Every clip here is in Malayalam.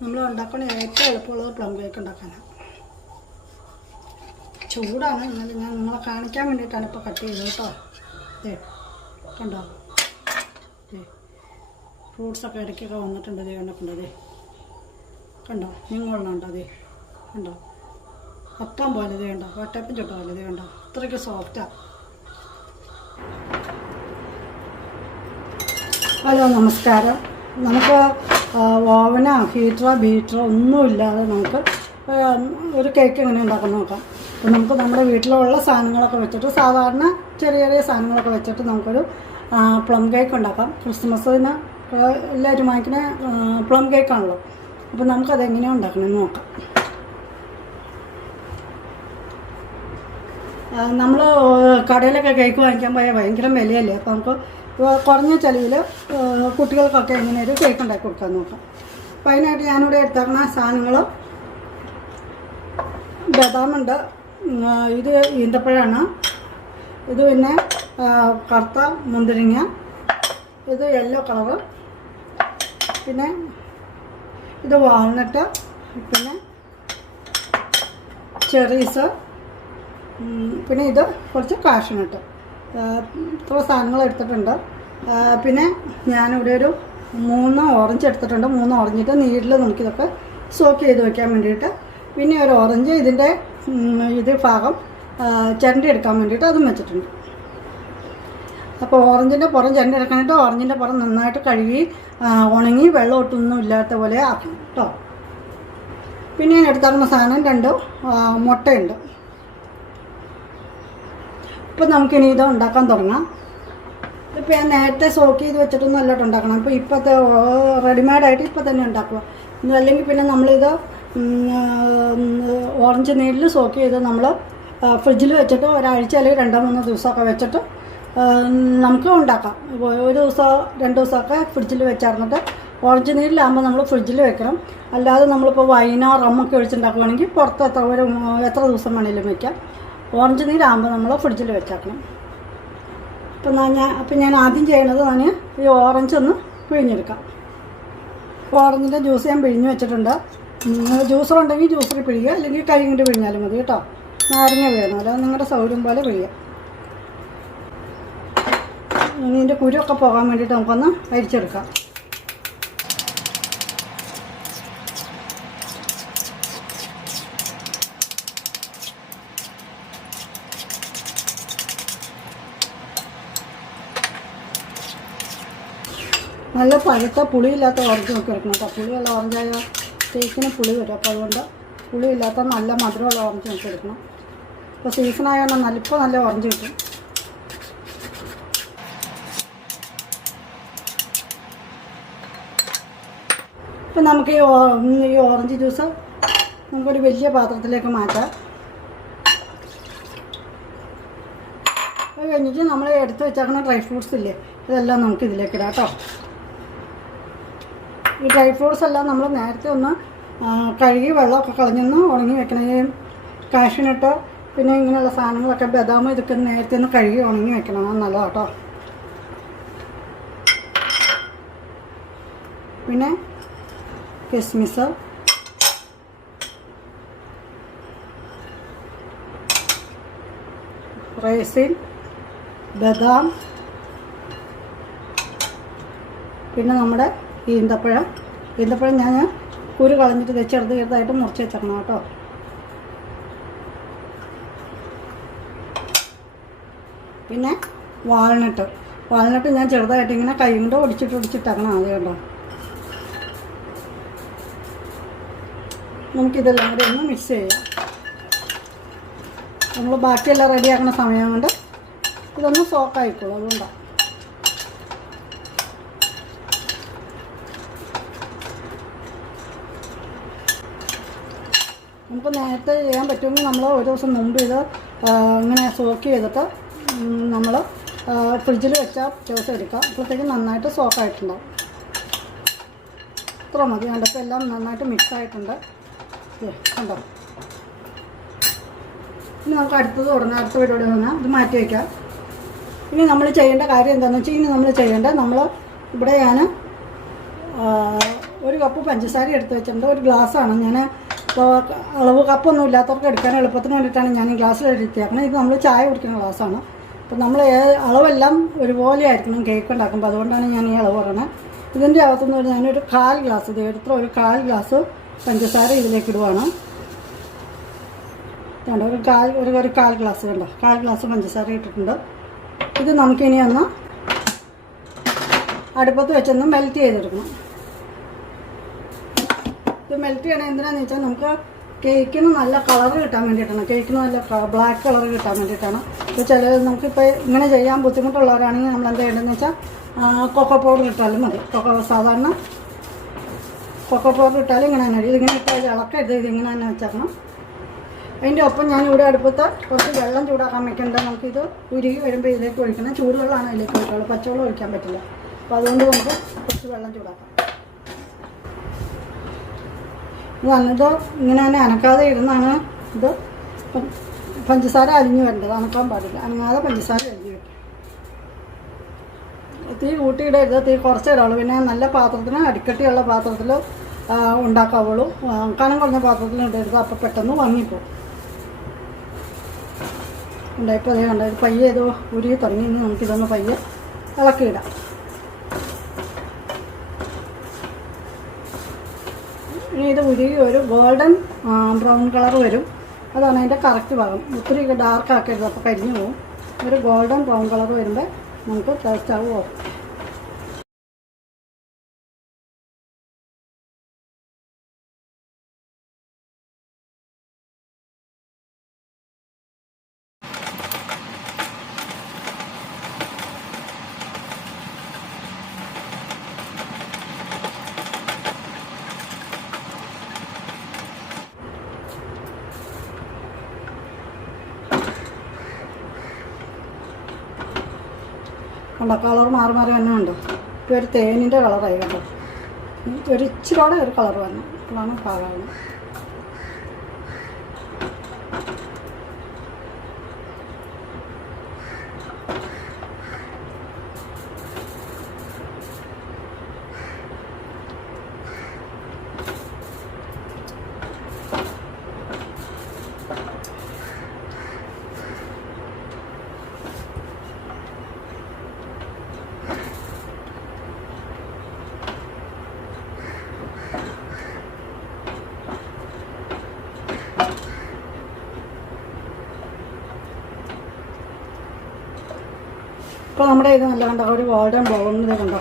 നമ്മൾ ഉണ്ടാക്കുന്ന ഏറ്റവും എളുപ്പമുള്ളത് പ്ലം കേക്ക് ഉണ്ടാക്കാനാണ്. ചൂടാണ്, എന്നാലും ഞാൻ നിങ്ങളെ കാണിക്കാൻ വേണ്ടിയിട്ടാണ് ഇപ്പോൾ കട്ട് ചെയ്തത് കേട്ടോ. കണ്ടോ, ഫ്രൂട്ട്സൊക്കെ ഇടയ്ക്കൊക്കെ വന്നിട്ടുണ്ട്. കണ്ടോ, കണ്ടോ, നിങ്ങളുണ്ടോ? കണ്ടോ, അപ്പം പോലെ കണ്ടോ, വട്ടപ്പം ചുട്ട പോലെ കണ്ടോ, അത്രയ്ക്ക് സോഫ്റ്റാണ്. ഹലോ, നമസ്കാരം. നമുക്ക് ഓവനോ ഹീറ്ററോ ബീറ്ററോ ഒന്നുമില്ലാതെ നമുക്ക് ഒരു കേക്ക് എങ്ങനെ ഉണ്ടാക്കാൻ നോക്കാം. അപ്പോൾ നമുക്ക് നമ്മുടെ വീട്ടിലുള്ള സാധനങ്ങളൊക്കെ വെച്ചിട്ട്, സാധാരണ ചെറിയ ചെറിയ സാധനങ്ങളൊക്കെ വെച്ചിട്ട് നമുക്കൊരു പ്ലം കേക്ക് ഉണ്ടാക്കാം. ക്രിസ്മസിന് എല്ലാവരും വാങ്ങിക്കുന്ന പ്ലം കേക്കാണല്ലോ. അപ്പോൾ നമുക്കതെങ്ങനെയാണ് ഉണ്ടാക്കണമെന്ന് നോക്കാം. നമ്മൾ കടയിലൊക്കെ കേക്ക് വാങ്ങിക്കാൻ പോയാൽ ഭയങ്കര വിലയല്ലേ. അപ്പോൾ നമുക്ക് കുറഞ്ഞ ചിലവിൽ കുട്ടികൾക്കൊക്കെ എങ്ങനെ ഒരു കേക്ക് ഉണ്ടാക്കി കൊടുക്കാൻ നോക്കാം. അപ്പോൾ അതിനായിട്ട് ഞാനിവിടെ എടുത്തേക്കുന്ന സാധനങ്ങൾ ബദാമുണ്ട്, ഇത് ഈന്തപ്പഴമാണ്, ഇത് പിന്നെ കറുത്ത മുന്തിരിങ്ങ, ഇത് യെല്ലോ കളറ്, പിന്നെ ഇത് വാൾനട്ട്, പിന്നെ ചെറീസ്, പിന്നെ ഇത് കുറച്ച് കാഷ്യൂനട്ട്. ഇത്ര സാധനങ്ങൾ എടുത്തിട്ടുണ്ട്. പിന്നെ ഞാനിവിടെ ഒരു 3 ഓറഞ്ച് എടുത്തിട്ടുണ്ട്. 3 ഓറഞ്ചിട്ട് നീരിൽ നമുക്കിതൊക്കെ സോക്ക് ചെയ്ത് വയ്ക്കാൻ വേണ്ടിയിട്ട്. പിന്നെ ഒരു ഓറഞ്ച് ഇതിൻ്റെ ഇത് ഭാഗം ചരണ്ടി എടുക്കാൻ വേണ്ടിയിട്ട് അതും വെച്ചിട്ടുണ്ട്. അപ്പോൾ ഓറഞ്ചിൻ്റെ പുറം ചരണ്ടി എടുക്കാനായിട്ട് ഓറഞ്ചിൻ്റെ പുറം നന്നായിട്ട് കഴുകി ഉണങ്ങി വെള്ളം ഒട്ടൊന്നും ഇല്ലാത്ത പോലെ ആക്കണം കേട്ടോ. പിന്നെ ഞാൻ എടുത്താക്കുന്ന സാധനം 2 മുട്ടയുണ്ട്. ഇപ്പം നമുക്കിനി ഇത് ഉണ്ടാക്കാൻ തുടങ്ങാം. ഇപ്പോൾ ഞാൻ നേരത്തെ സോക്ക് ചെയ്ത് വെച്ചിട്ടൊന്നും അല്ലോട്ട് ഉണ്ടാക്കണം. അപ്പോൾ ഇപ്പോഴത്തെ റെഡിമെയ്ഡായിട്ട് ഇപ്പോൾ തന്നെ ഉണ്ടാക്കുക. അല്ലെങ്കിൽ പിന്നെ നമ്മളിത് ഓറഞ്ച് നീരിൽ സോക്ക് ചെയ്ത് നമ്മൾ ഫ്രിഡ്ജിൽ വെച്ചിട്ട് ഒരാഴ്ച അല്ലെങ്കിൽ 2-3 ദിവസമൊക്കെ വെച്ചിട്ട് നമുക്ക് ഉണ്ടാക്കാം. ഒരു ദിവസം 2 ദിവസമൊക്കെ ഫ്രിഡ്ജിൽ വെച്ചിരുന്നിട്ട് ഓറഞ്ച് നീരിലാകുമ്പോൾ നമ്മൾ ഫ്രിഡ്ജിൽ വെക്കണം. അല്ലാതെ നമ്മളിപ്പോൾ വൈനോ റമ്മൊക്കെ ഒഴിച്ചുണ്ടാക്കുകയാണെങ്കിൽ പുറത്ത് എത്ര ദിവസം വേണമെങ്കിലും വയ്ക്കാം. ഓറഞ്ച് നീരാകുമ്പോൾ നമ്മൾ ഫ്രിഡ്ജിൽ വെച്ചേക്കണം. അപ്പം ഞാൻ ആദ്യം ചെയ്യണത് ഈ ഓറഞ്ച് ഒന്ന് പിഴിഞ്ഞെടുക്കാം. ഓറഞ്ചിൻ്റെ ജ്യൂസ് ഞാൻ പിഴിഞ്ഞ് വെച്ചിട്ടുണ്ട്. ജ്യൂസർ ഉണ്ടെങ്കിൽ ജ്യൂസറിൽ പിഴിയുക, അല്ലെങ്കിൽ കൈ കൊണ്ട് പിഴിഞ്ഞാലും മതി കേട്ടോ. നാരങ്ങ വീഴണം, അല്ലാതെ നിങ്ങളുടെ സൗകര്യം പോലെ പിഴിയുക. ഇതിൻ്റെ കുരുവൊക്കെ പോകാൻ വേണ്ടിയിട്ട് നമുക്കൊന്ന് അരിച്ചെടുക്കാം. നല്ല പഴുത്ത പുളിയില്ലാത്ത ഓറഞ്ച് നോക്കി എടുക്കണം കേട്ടോ. പുളിയുള്ള ഓറഞ്ചായ കേക്കിന് പുളി വരും. അപ്പോൾ അതുകൊണ്ട് പുളിയില്ലാത്ത നല്ല മധുരമുള്ള ഓറഞ്ച് നോക്കി എടുക്കണം. ഇപ്പോൾ സീസണായതുകൊണ്ട് ഇപ്പോൾ നല്ല ഓറഞ്ച് കിട്ടും. ഇപ്പം നമുക്ക് ഈ ഓറഞ്ച് ജ്യൂസ് നമുക്കൊരു വലിയ പാത്രത്തിലേക്ക് മാറ്റാം. അത് കഴിഞ്ഞിട്ട് നമ്മൾ എടുത്ത് വെച്ചേക്കുന്ന ഡ്രൈ ഫ്രൂട്ട്സ് ഇല്ലേ, ഇതെല്ലാം നമുക്ക് ഇതിലേക്ക് ഇടാം കേട്ടോ. ഈ ഡ്രൈ ഫ്രൂട്ട്സ് എല്ലാം നമ്മൾ നേരത്തെ ഒന്ന് കഴുകി വെള്ളമൊക്കെ കളഞ്ഞൊന്ന് ഉണങ്ങി വെക്കണം. ഈ കാഷ്യൂനട്ട് പിന്നെ ഇങ്ങനെയുള്ള സാധനങ്ങളൊക്കെ ബദാം ഇതൊക്കെ നേരത്തെ ഒന്ന് കഴുകി ഉണങ്ങി വെക്കണം. അത് നല്ലതാണ് കേട്ടോ. പിന്നെ കിസ്മിസ്, റൈസിൻ, ബദാം, പിന്നെ നമ്മുടെ ഈന്തപ്പഴം ഞാൻ കുരു കളഞ്ഞിട്ട് ചെറുതായിട്ട് മുറിച്ച് വെച്ചേക്കണം കേട്ടോ. പിന്നെ വാൾനട്ട് ഞാൻ ചെറുതായിട്ട് ഇങ്ങനെ കൈ കൊണ്ട് ഒടിച്ചിട്ടാക്കണം. ആദ്യം കേട്ടോ. നമുക്കിതെല്ലാം കൂടി ഒന്ന് മിക്സ് ചെയ്യാം. നമ്മൾ ബാക്കിയെല്ലാം റെഡിയാക്കുന്ന സമയം കൊണ്ട് ഇതൊന്ന് സോക്കായിക്കോളൂ. അതുകൊണ്ടാണ്. നമുക്ക് നേരത്തെ ചെയ്യാൻ പറ്റുമെങ്കിൽ നമ്മൾ ഒരു ദിവസം മുമ്പ് ഇത് ഇങ്ങനെ സോക്ക് ചെയ്തിട്ട് നമ്മൾ ഫ്രിഡ്ജിൽ വെച്ചാൽ ദിവസം എടുക്കാം. അപ്പോഴത്തേക്കും നന്നായിട്ട് സോക്കായിട്ടുണ്ടാവും. ഇത്ര മതി. കണ്ടപ്പോൾ എല്ലാം നന്നായിട്ട് മിക്സ് ആയിട്ടുണ്ട്. കണ്ടോ. ഇനി നമുക്ക് അടുത്തത് തുടങ്ങാം. അടുത്ത പരിപാടി തുടങ്ങാം. ഇത് മാറ്റി വയ്ക്കാം. ഇനി നമ്മൾ ചെയ്യേണ്ട കാര്യം എന്താണെന്ന് വെച്ചാൽ, നമ്മൾ ഇവിടെ ഞാൻ 1 1 കപ്പ് പഞ്ചസാര എടുത്ത് വെച്ചിട്ടുണ്ട്. ഒരു ഗ്ലാസ്സാണ്. ഞാൻ ഇപ്പോൾ അളവ് കപ്പൊന്നും ഇല്ലാത്തവർക്ക് എടുക്കാൻ എളുപ്പത്തിന് വേണ്ടിയിട്ടാണ് ഞാൻ ഈ ഗ്ലാസ്സിൽ എടുത്തിയാക്കണം. ഇത് നമ്മൾ ചായ കുടിക്കുന്ന ഗ്ലാസ്സാണ്. അപ്പോൾ നമ്മൾ അളവെല്ലാം ഒരുപോലെ ആയിരിക്കണം കേക്ക് ഉണ്ടാക്കുമ്പോൾ. അതുകൊണ്ടാണ് ഞാൻ ഈ അളവ് പറയണത്. ഇതിൻ്റെ അകത്തുനിന്ന് ഞാനൊരു 1/4 ഗ്ലാസ്, ഇത് എടുത്ത ഒരു 1/4 ഗ്ലാസ് പഞ്ചസാര ഇതിലേക്ക് ഇടുവാണ്. കണ്ടോ, ഒരു 1/4 ഗ്ലാസ് കണ്ടോ, 1/4 ഗ്ലാസ് പഞ്ചസാര ഇട്ടിട്ടുണ്ട്. ഇത് നമുക്കിനി ഒന്ന് അടുപ്പത്ത് വെച്ചൊന്ന് മെൽറ്റ് ചെയ്തെടുക്കണം. ഇത് മെൽറ്റ് ചെയ്യണം എന്തിനാണെന്ന് വെച്ചാൽ നമുക്ക് കേക്കിന് നല്ല കളർ കിട്ടാൻ വേണ്ടിയിട്ടാണ്. കേക്കിന് നല്ല ബ്ലാക്ക് കളർ കിട്ടാൻ വേണ്ടിയിട്ടാണ്. ഇപ്പോൾ ചിലർ നമുക്കിപ്പോൾ ഇങ്ങനെ ചെയ്യാൻ ബുദ്ധിമുട്ടുള്ളവരാണെങ്കിൽ നമ്മൾ എന്താ ചെയ്യേണ്ടതെന്ന് വെച്ചാൽ കൊക്കോ പൗഡർ ഇട്ടാലും മതി. സാധാരണ കൊക്കോ പൗഡർ ഇട്ടാലും ഇങ്ങനെ തന്നെ. ഇതിങ്ങനെ ഇട്ടാൽ ഇളക്കരുത്, ഇതിങ്ങനെ തന്നെ വെച്ചേക്കണം. അതിൻ്റെ ഒപ്പം ഞാനിവിടെ അടുപ്പത്ത് കുറച്ച് വെള്ളം ചൂടാക്കാൻ വെക്കേണ്ടത്. നമുക്കിത് ഉരുകി വരുമ്പോൾ ഇതിലേക്ക് ഒഴിക്കണം. ചൂടുവെള്ളമാണ് ഇതിലേക്ക് ഒഴിക്കുള്ളൂ, പച്ചവെള്ളം ഒഴിക്കാൻ പറ്റില്ല. അപ്പോൾ അതുകൊണ്ട് നമുക്ക് കുറച്ച് വെള്ളം ചൂടാക്കാം. ഇത് ഇങ്ങനെ തന്നെ അനക്കാതെ ഇരുന്നാണ് ഇത് പഞ്ചസാര അലിഞ്ഞു വരേണ്ടത്. അനക്കാൻ പാടില്ല, അനങ്ങാതെ പഞ്ചസാര അലിഞ്ഞു വരും. തീ കൂട്ടിയിടരുത്, തീ കുറച്ചേ ഇടുള്ളൂ. പിന്നെ നല്ല പാത്രത്തിന് അടിക്കട്ടിയുള്ള പാത്രത്തിൽ ഉണ്ടാക്കാവുള്ളൂ. കനം കുറഞ്ഞ പാത്രത്തിൽ ഇടരുത്, അപ്പോൾ പെട്ടെന്ന് വാങ്ങിപ്പോവും. ഇപ്പോൾ അതേ കണ്ടത് പയ്യെ ഇത് ഉരുകി തുടങ്ങി. ഇനി നമുക്കിതൊന്ന് പയ്യെ ഇളക്കിയിടാം. ഇനി ഇത് ഉരുകി ഒരു ഗോൾഡൻ ബ്രൗൺ കളർ വരും. അതാണ് അതിൻ്റെ കറക്റ്റ് ഭാഗം. ഒത്തിരി ഡാർക്ക് ആക്കരുത്, അപ്പോൾ കരിഞ്ഞു പോകും. ഒരു ഗോൾഡൻ ബ്രൗൺ കളർ വരുമ്പോൾ നമുക്ക് സ്റ്റൗ ഓഫ്. കണ്ടോ, കളർ മാറി മാറി തന്നെ ഉണ്ട്. ഇപ്പോൾ ഒരു തേനിൻ്റെ കളറായി കേട്ടോ. ഒരു ഇച്ചിരിയോടെ ഒരു കളർ വന്നു, അപ്പോഴാണ് പാകാവുന്നത്. ഇപ്പോൾ നമ്മുടെ ഇത് നല്ല കണ്ടോ, ഒരു ഗോൾഡൻ ബ്രൗൺ ഇത് കണ്ടോ,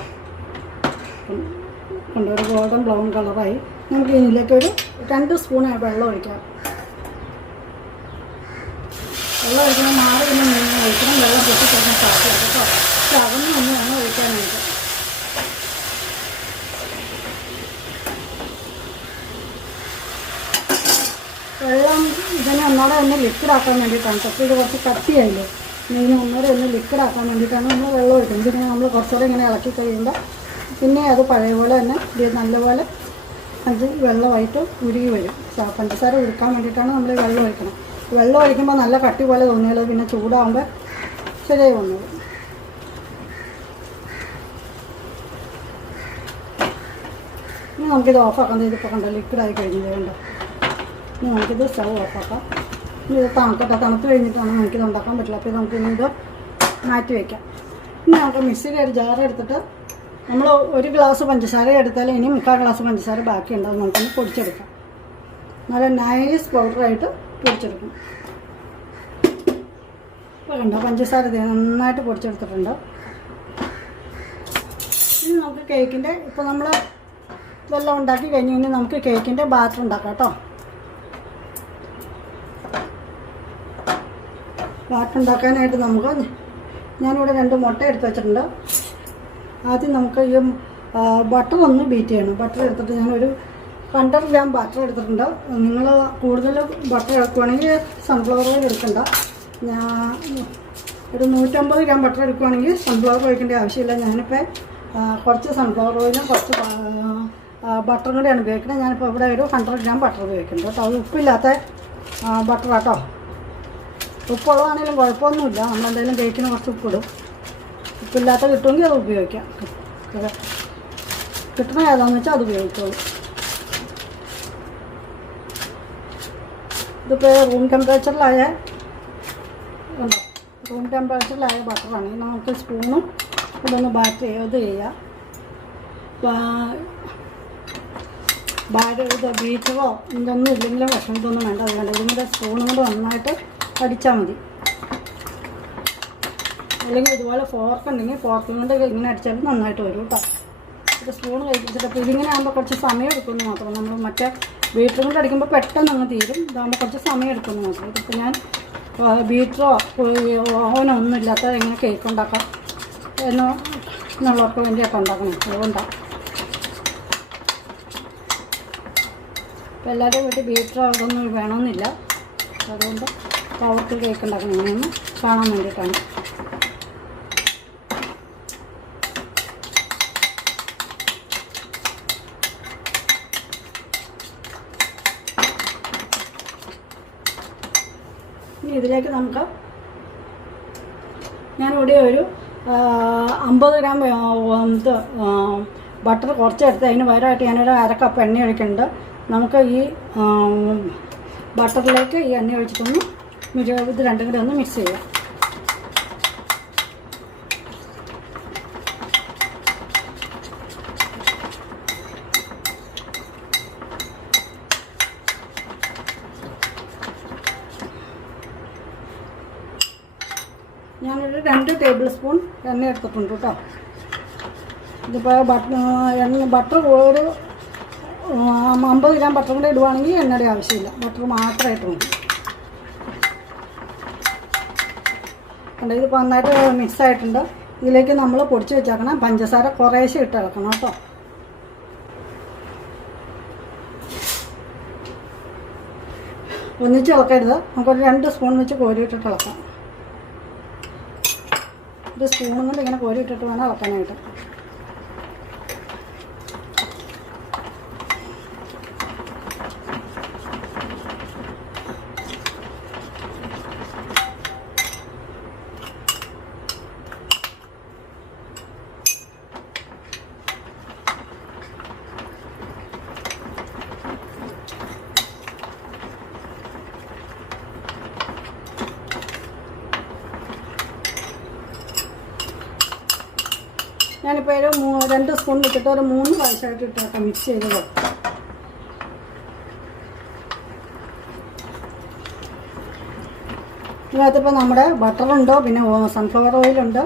ഒരു ഗോൾഡൻ ബ്രൗൺ കളറായി. നമുക്ക് ഇതിലേക്ക് ഒരു 2 സ്പൂൺ വെള്ളം ഒഴിക്കാം. വെള്ളം ഒഴിക്കണം, മാറി പിന്നെ മീൻ ഒഴിക്കണം. വെള്ളം പൊട്ടിക്കഴിഞ്ഞാൽ സാധ്യത കേട്ടോ. പക്ഷെ അതൊന്നും വേണം ഒഴിക്കാനായിട്ട്. വെള്ളം ഇതിനെ ഒന്നോടെ ഒന്ന് ലിക്വിഡാക്കാൻ വേണ്ടിയിട്ടാണ്. പക്ഷേ ഇത് കുറച്ച് കട്ടിയായില്ലേ, ഇതിനെ ഒന്നോടെ ഒന്ന് ലിക്വിഡാക്കാൻ വേണ്ടിയിട്ടാണ് നമ്മൾ വെള്ളം ഒഴിക്കുന്നത്. ഇതിനെ നമ്മൾ കുറച്ചുകൂടെ ഇങ്ങനെ ഇളക്കി കഴിയുമ്പോൾ പിന്നെ അത് പഴയ പോലെ തന്നെ ഇത് നല്ലപോലെ അത് വെള്ളമായിട്ട് ഉരുകി വരും. പഞ്ചസാര ഉരുക്കാൻ വേണ്ടിയിട്ടാണ് നമ്മൾ വെള്ളം ഒഴിക്കണം. വെള്ളം ഒഴിക്കുമ്പോൾ നല്ല കട്ടി പോലെ തോന്നിയാൽ പിന്നെ ചൂടാകുമ്പോൾ ശരിയായി വന്നോളൂ. ഇനി നമുക്കിത് ഓഫാക്കാം. ഇതിപ്പോൾ കണ്ടോ ലിക്വിഡായി കഴിഞ്ഞത് കണ്ടോ. ഇനി നമുക്കിത് സ്റ്റൗ ഓഫാക്കാം. ഇനി ഇത് തണുക്കട്ടെ. തണുത്ത് കഴിഞ്ഞിട്ടാണ് നമുക്കിത് ഉണ്ടാക്കാൻ പറ്റില്ല. അപ്പോൾ നമുക്കിനി ഇത് മാറ്റി വയ്ക്കാം. ഇനി നമുക്ക് മിക്സിയുടെ ഒരു ജാർ എടുത്തിട്ട് നമ്മൾ 1 ഗ്ലാസ് പഞ്ചസാര എടുത്താൽ ഇനി 3/4 ഗ്ലാസ് പഞ്ചസാര ബാക്കി ഉണ്ടാവും. നമുക്കൊന്ന് പൊടിച്ചെടുക്കാം. നല്ല നൈസ് പൗഡറായിട്ട് പൊടിച്ചെടുക്കും. ഇപ്പോൾ കണ്ടോ പഞ്ചസാര നന്നായിട്ട് പൊടിച്ചെടുത്തിട്ടുണ്ട്. ഇനി നമുക്ക് കേക്കിൻ്റെ ഇപ്പോൾ നമ്മൾ ഇതെല്ലാം ഉണ്ടാക്കി കഴിഞ്ഞ് ഇനി നമുക്ക് കേക്കിൻ്റെ ബാറ്റർ ഉണ്ടാക്കാം കേട്ടോ. ബാറ്റർ ഉണ്ടാക്കാനായിട്ട് നമുക്ക് ഞാനിവിടെ 2 മുട്ട എടുത്ത് വെച്ചിട്ടുണ്ട്. ആദ്യം നമുക്ക് ഈ ബട്ടർ ഒന്ന് ബീറ്റ് ചെയ്യണം. ബട്ടർ എടുത്തിട്ട് ഞാനൊരു 100 ഗ്രാം ബട്ടർ എടുത്തിട്ടുണ്ട്. നിങ്ങൾ കൂടുതൽ ബട്ടർ എടുക്കുകയാണെങ്കിൽ സൺഫ്ലവർ ഓയിൽ എടുക്കണ്ട. ഞാൻ ഒരു 150 ഗ്രാം ബട്ടർ എടുക്കുകയാണെങ്കിൽ സൺഫ്ലവർ ഒഴിക്കേണ്ട ആവശ്യമില്ല. ഞാനിപ്പോൾ കുറച്ച് സൺഫ്ലവർ ഓയിലും കുറച്ച് ബട്ടറും കൂടെയാണ് ഉപയോഗിക്കുന്നത്. ഞാനിപ്പോൾ ഇവിടെ ഒരു 100 ഗ്രാം ബട്ടർ ഉപയോഗിക്കുന്നുണ്ട് കേട്ടോ. അത് ഉപ്പില്ലാത്ത ബട്ടർ കേട്ടോ. ഉപ്പുള്ളതാണെങ്കിലും കുഴപ്പമൊന്നുമില്ല. നമ്മളെന്തെങ്കിലും കേക്കിന് കുറച്ച് ഉപ്പിടും. ഉപ്പില്ലാത്ത കിട്ടുമെങ്കിൽ അത് ഉപയോഗിക്കാം. കിട്ടണ ഏതാണെന്ന് വെച്ചാൽ അത് ഉപയോഗിച്ചോളൂ. ഇതിപ്പോൾ റൂം ടെമ്പറേച്ചറിലായ ബട്ടറാണ്. നമുക്ക് സ്പൂണും ഇതൊന്ന് ബാറ്റ് ഇത് ചെയ്യാം. ഇത് ബീറ്ററോ ഇതൊന്നും ഇല്ലെങ്കിലും വിഷം ഇതൊന്നും വേണ്ട. അതുകൊണ്ട് ഇതിൻ്റെ സ്പൂണും കൊണ്ട് നന്നായിട്ട് അടിച്ചാൽ മതി. അല്ലെങ്കിൽ ഇതുപോലെ ഫോർക്ക് ഉണ്ടെങ്കിൽ ഫോർക്കും കൊണ്ട് ഇങ്ങനെ അടിച്ചാലും നന്നായിട്ട് വരും കേട്ടോ. ഇത് സ്പൂൺ കഴിച്ചിട്ട് അപ്പോൾ ഇതിങ്ങനെ ആകുമ്പോൾ കുറച്ച് സമയം എടുക്കുമെന്ന് മാത്രം. നമ്മൾ മറ്റേ ബീറ്റർ കൊണ്ട് അടിക്കുമ്പോൾ പെട്ടെന്ന് അങ്ങ് തീരും. ഇതാകുമ്പോൾ കുറച്ച് സമയം എടുക്കുമെന്ന് മാത്രം. ഇതിപ്പോൾ ഞാൻ ബീറ്ററോ ഓവനോ ഒന്നും ഇല്ലാത്ത എങ്ങനെ കേക്ക് ഉണ്ടാക്കാം എന്നുള്ളവർക്ക് വേണ്ടിയൊക്കെ ഉണ്ടാക്കണം. അതുകൊണ്ടാണ് ഇപ്പോൾ എല്ലാവരുടെയും വീട്ടിൽ ബീറ്ററോ അതൊന്നും വേണമെന്നില്ല. അതുകൊണ്ട് പവർഫുൾ കേക്ക് ഉണ്ടാക്കണം ഇങ്ങനെയൊന്ന് കാണാൻ വേണ്ടിയിട്ടാണ്. ഇനി ഇതിലേക്ക് നമുക്ക് ഞാനിവിടെ ഒരു 50 ഗ്രാം ഇത് ബട്ടർ കുറച്ചെടുത്ത് അതിന് പകരമായിട്ട് ഞാനൊരു 1/2 കപ്പ് എണ്ണ ഒഴിക്കുന്നുണ്ട്. നമുക്ക് ഈ ബട്ടറിലേക്ക് ഈ എണ്ണ ഒഴിച്ചിട്ടൊന്ന് ഇത് രണ്ടും കൂടി ഒന്ന് മിക്സ് ചെയ്യാം. ഞാനൊരു 2 ടേബിൾ സ്പൂൺ എണ്ണ എടുത്തിട്ടുണ്ട് കേട്ടോ. ഇതിപ്പോൾ ബട്ടർ ഒരു 50 ഗ്രാം ബട്ടർ കൂടെ ഇടുവാണെങ്കിൽ എണ്ണയുടെ ആവശ്യമില്ല. ബട്ടർ മാത്രമായിട്ട് മതി. കണ്ടോ, ഇതിപ്പോൾ നന്നായിട്ട് മിക്സ് ആയിട്ടുണ്ട്. ഇതിലേക്ക് നമ്മൾ പൊടിച്ച് വെച്ചേക്കണം പഞ്ചസാര കുറേശ്ശെ ഇട്ട് ഇളക്കണം കേട്ടോ. ഒന്നിച്ച് ഇളക്കരുത്. നമുക്കൊരു 2 സ്പൂൺ വെച്ച് കോരിയിട്ടിട്ട് ഇളക്കാം. ഒരു സ്പൂണും കൊണ്ട് ഇങ്ങനെ കോരി ഇട്ടിട്ട് വേണം ഇളക്കാനായിട്ട്. ഞാനിപ്പോൾ ഒരു 2 സ്പൂൺ ഇട്ടിട്ട് ഒരു 3 പ്രാവശ്യമായിട്ട് ഇട്ടൊക്കെ മിക്സ് ചെയ്തത്. ഇതിനകത്തിപ്പോൾ നമ്മുടെ ബട്ടറുണ്ടോ, പിന്നെ സൺഫ്ലവർ ഓയിലുണ്ട്.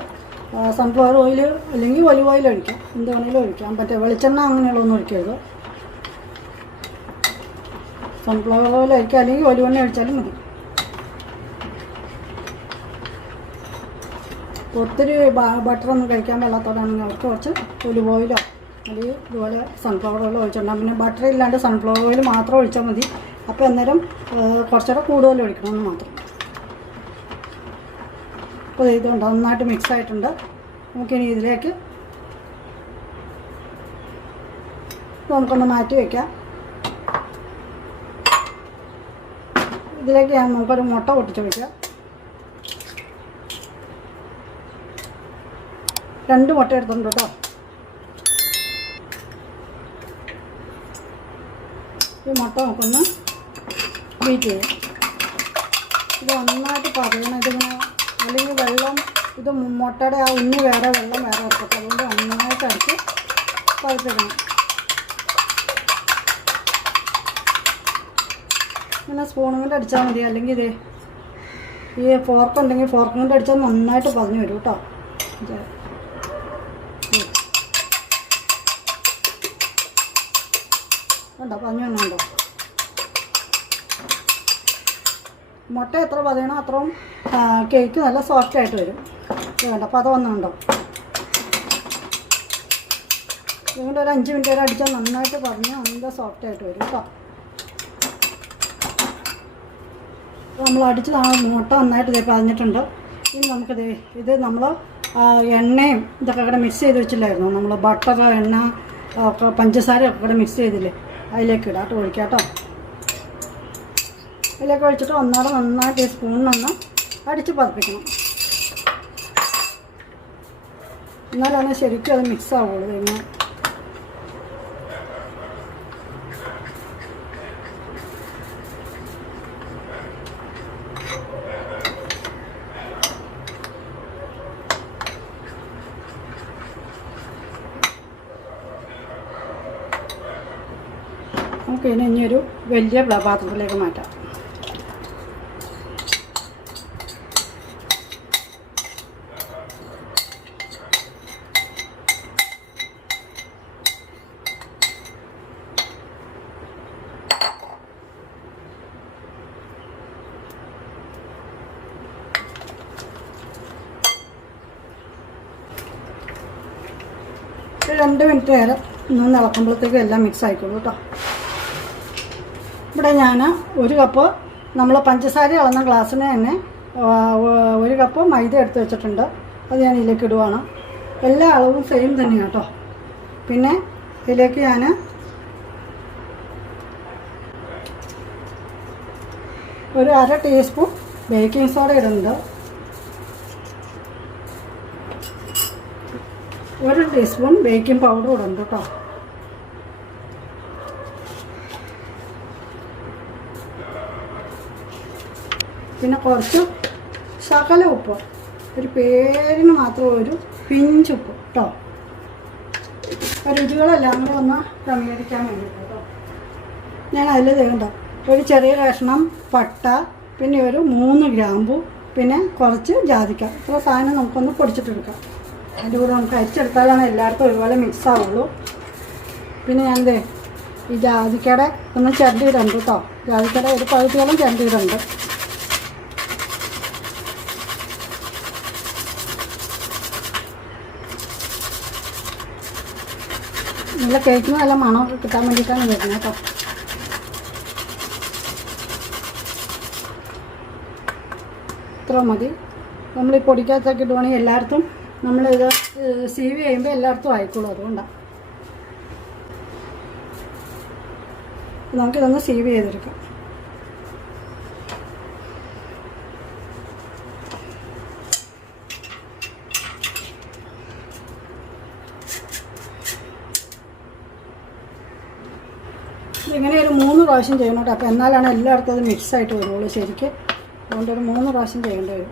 സൺഫ്ലവർ ഓയിൽ അല്ലെങ്കിൽ ഒലിവ് ഓയിൽ ഒഴിക്കാം, എന്ത് വേണമെങ്കിലും ഒഴിക്കാം. മറ്റേ വെളിച്ചെണ്ണ അങ്ങനെയുള്ളതൊന്നും ഒഴിക്കരുത്. സൺഫ്ലവർ ഓയിൽ ഒഴിക്കാം, അല്ലെങ്കിൽ ഒലിവ് എണ്ണ ഒഴിച്ചാലും മതി. ഒത്തിരി ബട്ടറൊന്നും കഴിക്കാൻ പാടില്ലാത്തവരാണെങ്കിൽ അവർക്ക് കുറച്ച് ഒലിവ് ഓയിലോ അല്ലെങ്കിൽ ഇതുപോലെ സൺഫ്ലവർ ഓയിലോ ഒഴിച്ചിട്ടുണ്ടാകും. പിന്നെ ബട്ടർ ഇല്ലാണ്ട് സൺഫ്ലവർ ഓയിൽ മാത്രം ഒഴിച്ചാൽ മതി. അപ്പോൾ അന്നേരം കുറച്ചുകൂടെ കൂടുതൽ ഒഴിക്കണമെന്ന് മാത്രം. അപ്പോൾ ഇതുണ്ട്, നന്നായിട്ട് മിക്സ് ആയിട്ടുണ്ട്. നമുക്കിനി ഇതിലേക്ക് നമുക്കൊന്ന് മാറ്റി വയ്ക്കാം. ഇതിലേക്ക് നമുക്കൊരു മുട്ട പൊട്ടിച്ച് വയ്ക്കാം. 2 മുട്ട എടുത്തിട്ടുണ്ട് കേട്ടോ. ഈ മുട്ട നമുക്കൊന്ന് ബീറ്റ് ചെയ്യാം. ഇത് നന്നായിട്ട് പതയണം. ഇതിങ്ങനെ അല്ലെങ്കിൽ വെള്ളം ഇത് മുട്ടയുടെ ആ ഉണ്ണി വേറെ വെള്ളം വേറെ വെക്കട്ടെ. അതുകൊണ്ട് നന്നായിട്ട് അടിച്ച് പഴുപ്പിക്കണം. ഇങ്ങനെ സ്പൂൺ കൊണ്ട് അടിച്ചാൽ മതി. അല്ലെങ്കിൽ ഇതേ ഈ ഫോർക്ക് ഉണ്ടെങ്കിൽ ഫോർക്ക് കൊണ്ട് അടിച്ചാൽ നന്നായിട്ട് പതഞ്ഞ് വരും കേട്ടോ. ഉണ്ടോ, പഞ്ഞു വന്നുണ്ടോ? മുട്ട എത്ര പതയണോ അത്രയും കേക്ക് നല്ല സോഫ്റ്റായിട്ട് വരും. ഇത് വേണ്ട, പത വന്നുണ്ടോ? ഇതുകൊണ്ട് ഒരു 5 മിനിറ്റ് വരെ അടിച്ചാൽ നന്നായിട്ട് പതഞ്ഞ് നല്ല സോഫ്റ്റായിട്ട് വരും കേട്ടോ. നമ്മൾ അടിച്ച് മുട്ട നന്നായിട്ട് ഇതേ പതഞ്ഞിട്ടുണ്ട്. ഇനി നമുക്കിത് ഇത് നമ്മൾ എണ്ണയും ഇതൊക്കെ കൂടെ മിക്സ് ചെയ്ത് വെച്ചില്ലായിരുന്നു. നമ്മൾ ബട്ടർ, എണ്ണ ഒക്കെ പഞ്ചസാര ഒക്കെ കൂടെ മിക്സ് ചെയ്തില്ലേ, അതിലേക്ക് ഇടാം കേട്ടോ. ഒഴിക്കാം കേട്ടോ. അതിലേക്ക് ഒഴിച്ചിട്ട് ഒന്നാടെ നന്നായിട്ട് ഈ സ്പൂണിനൊന്ന് അടിച്ച് പതിപ്പിക്കണം. എന്നാലാണ് ശരിക്കും അത് മിക്സ് ആവുള്ളൂ. ഇങ്ങനെ നമുക്ക് ഇനി ഒരു വലിയ പാത്രത്തിലേക്ക് മാറ്റാം. ഒരു 2 മിനിറ്റ് നേരം ഒന്ന് ഇളക്കുമ്പോഴത്തേക്കും എല്ലാം മിക്സ് ആയിക്കോളൂ കേട്ടോ. ഇവിടെ ഞാൻ 1 കപ്പ് നമ്മൾ പഞ്ചസാര അളന്ന ഗ്ലാസ്സിന് തന്നെ 1 കപ്പ് മൈദ എടുത്ത് വെച്ചിട്ടുണ്ട്. അത് ഞാൻ ഇതിലേക്ക് ഇടുവാണ്. എല്ലാ അളവും സെയിം തന്നെയാണ് കേട്ടോ. പിന്നെ ഇതിലേക്ക് ഞാൻ ഒരു 1/2 ടീസ്പൂൺ ബേക്കിംഗ് സോഡ ഇടുന്നുണ്ട്. 1 ടീസ്പൂൺ ബേക്കിംഗ് പൗഡർ ഇടുന്നുണ്ട് കേട്ടോ. പിന്നെ കുറച്ച് ശകല ഉപ്പ്, ഒരു പേരിന് മാത്രം ഒരു പിഞ്ച് ഉപ്പ് കേട്ടോ. രുചികളെല്ലാം കൂടെ ഒന്ന് ക്രമീകരിക്കാൻ വേണ്ടിയിട്ട് കേട്ടോ. ഞാൻ അതിൽ തേണ്ട ഒരു ചെറിയ കഷ്ണം പട്ട, പിന്നെ ഒരു 3 ഗ്രാമ്പു, പിന്നെ കുറച്ച് ജാതിക്ക. ഇത്ര സാധനം നമുക്കൊന്ന് പൊടിച്ചിട്ടെടുക്കാം. അതിൻ്റെ കൂടെ നമുക്ക് അരിച്ചെടുത്താലാണ് എല്ലാവർക്കും ഒരുപോലെ മിക്സ് ആവുള്ളൂ. പിന്നെ ഞാൻ ഈ ജാതിക്കയുടെ ഒന്ന് ചിരണ്ടിയിടുന്നുണ്ട് കേട്ടോ. ജാതിക്കയുടെ ഒരു പകുതിയോളം ചിരണ്ടിയിടുന്നുണ്ട്. നല്ല കേക്കിന് നല്ല മണമൊക്കെ കിട്ടാൻ വേണ്ടിയിട്ടാണ് വരുന്നത് കേട്ടോ. ഇത്ര മതി. നമ്മൾ ഈ പൊടിക്കകത്തൊക്കെ ഇടുവാണെങ്കിൽ എല്ലായിടത്തും നമ്മളിത് സീവ് ചെയ്യുമ്പോൾ എല്ലായിടത്തും ആയിക്കോളും. അതുകൊണ്ടാണ് നമുക്കിതൊന്ന് സീവ് ചെയ്തെടുക്കാം. ഇതിങ്ങനെ ഒരു 3 പ്രാവശ്യം ചെയ്യണം കേട്ടോ. അപ്പോൾ എന്നാലാണ് എല്ലായിടത്തും അത് മിക്സായിട്ട് വരുള്ളൂ ശരിക്ക്. അതുകൊണ്ട് ഒരു 3 പ്രാവശ്യം ചെയ്യേണ്ടി വരും.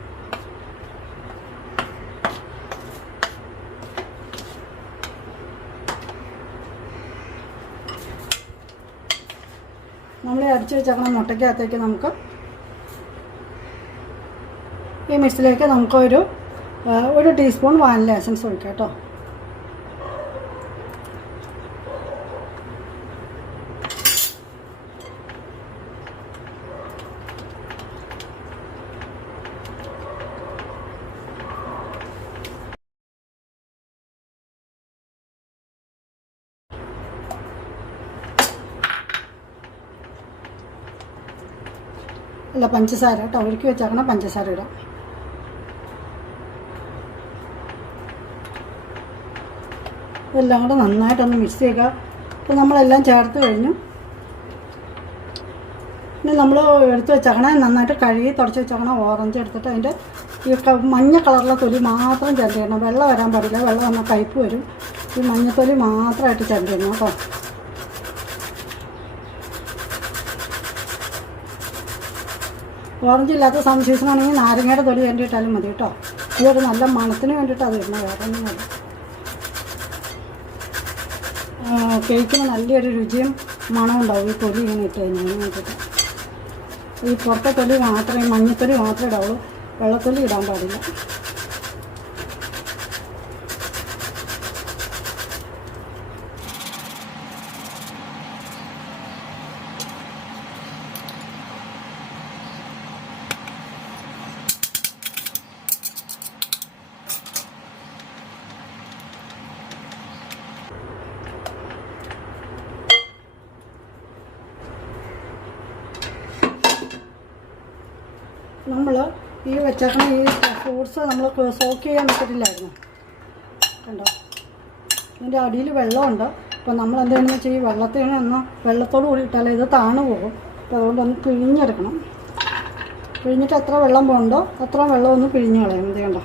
നമ്മൾ അടിച്ചു വെച്ചേക്കണം മുട്ടയ്ക്കകത്തേക്ക് നമുക്ക് ഈ മിക്സിലേക്ക് നമുക്ക് ഒരു ടീസ്പൂൺ വാനില എസൻസ് ഒഴിക്കാം കേട്ടോ. അല്ല, പഞ്ചസാര കേട്ടോ. ഒരുക്കി വെച്ചേക്കണം പഞ്ചസാര ഇടാം. ഇതെല്ലാം കൂടെ നന്നായിട്ടൊന്ന് മിക്സ് ചെയ്യുക. അപ്പോൾ നമ്മളെല്ലാം ചേർത്ത് കഴിഞ്ഞു. പിന്നെ നമ്മൾ എടുത്ത് വെച്ചേക്കണം നന്നായിട്ട് കഴുകി തുടച്ച് വെച്ചേക്കണം ഓറഞ്ച് എടുത്തിട്ട് അതിൻ്റെ ഈ മഞ്ഞ കളറിലെ തൊലി മാത്രം ചേർത്തിടണം. വെള്ളം വരാൻ പാടില്ല. വെള്ളം വന്നാൽ കയ്പ്പ് വരും. ഈ മഞ്ഞത്തൊലി മാത്രമായിട്ട് ചേർത്തിടണം കേട്ടോ. ഓറഞ്ച് ഇല്ലാത്ത സീസൺ ആണെങ്കിൽ നാരങ്ങയുടെ തൊലി വേണ്ടിയിട്ടാലും മതി കേട്ടോ. ഇതൊരു നല്ല മണത്തിന് വേണ്ടിയിട്ട് അത് ഇടണം, വേറെ ഒന്നും മതി. കേക്കിന് നല്ലൊരു രുചിയും മണവും ഉണ്ടാവും ഈ തൊലി ഇങ്ങനെ ഇട്ട് കഴിഞ്ഞാൽ വേണ്ടിയിട്ട്. ഈ പുറത്തെ തൊലി മാത്രമേ, മഞ്ഞത്തൊലി മാത്രമേ ഇടാവുള്ളൂ. വെള്ളത്തൊലി ഇടാൻ പാടില്ല. നമ്മൾ ഈ വെച്ചേക്കണ ഈ ഫ്രൂട്ട്സ് നമ്മൾ സോക്ക് ചെയ്യാൻ വെച്ചിട്ടില്ലായിരുന്നു കണ്ടോ. ഇതിൻ്റെ അടിയിൽ വെള്ളമുണ്ട്. അപ്പോൾ നമ്മൾ എന്താണെന്ന് വെച്ചാൽ ഈ വെള്ളത്തിൽ നിന്ന് വെള്ളത്തോട് കൂടി ഇട്ടാൽ ഇത് താണു പോകും. അപ്പോൾ അതുകൊണ്ടൊന്ന് പിഴിഞ്ഞെടുക്കണം. പിഴിഞ്ഞിട്ട് എത്ര വെള്ളം പോകണ്ടോ അത്ര വെള്ളം ഒന്ന് പിഴിഞ്ഞ് കളയും. ഇത് കണ്ടോ.